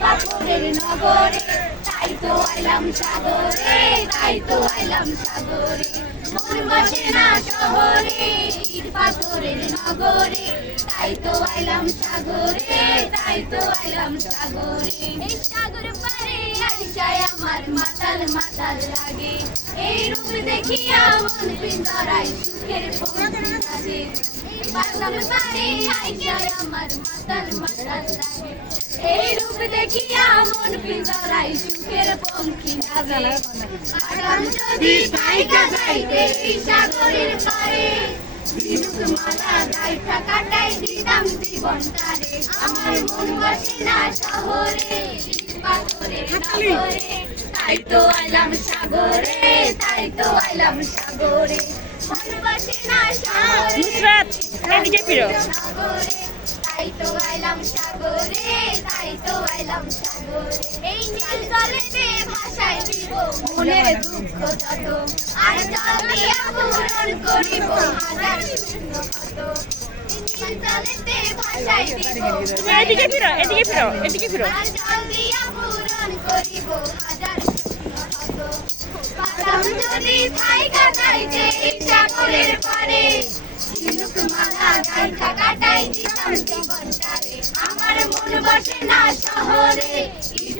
পাথরের নগরে, তাই তো আইলাম সাগরে, তাই তো আইলাম সাগরে। মন বসে না শহরে পাথরের নগরে, তাই তো আইলাম সাগরে, তাই তো আইলাম সাগরে। সাগর পারে আইসায় আমার মাতাল মাতাল লাগে। এই রূপ দেখিয়া মন পিঞ্জরায় সুখের আইসায় আমার এই রূপ দেখিয়া মন পিঞ্জরায় সুখের পঙ্খী দিতাম জীবনটারে। আমার মন বসে তো আইলাম সাগরে। তো আইলাম সাগরে মন নুসরাত, এদিকে ফিরো। তাই তো আইলাম সাগরে তাই তো আইলাম সাগরে এই নীল জলেতে ভাষায় দিব মনের দুঃখ যত আর জল পূরণ করিব হাজার শূন্য তুমি এদিকে ফিরো এদিকে ফিরো এদিকে ফিরো আর জল পূরণ করিব হাজার শূন্য ক্ষত বাদাম যদি থাইকা যাইতে এই সাগরের পারে। ঝিনুক মালা গাইখা কাটাই দিতাম জীবনটারে। আমার মন বসে না শহরে।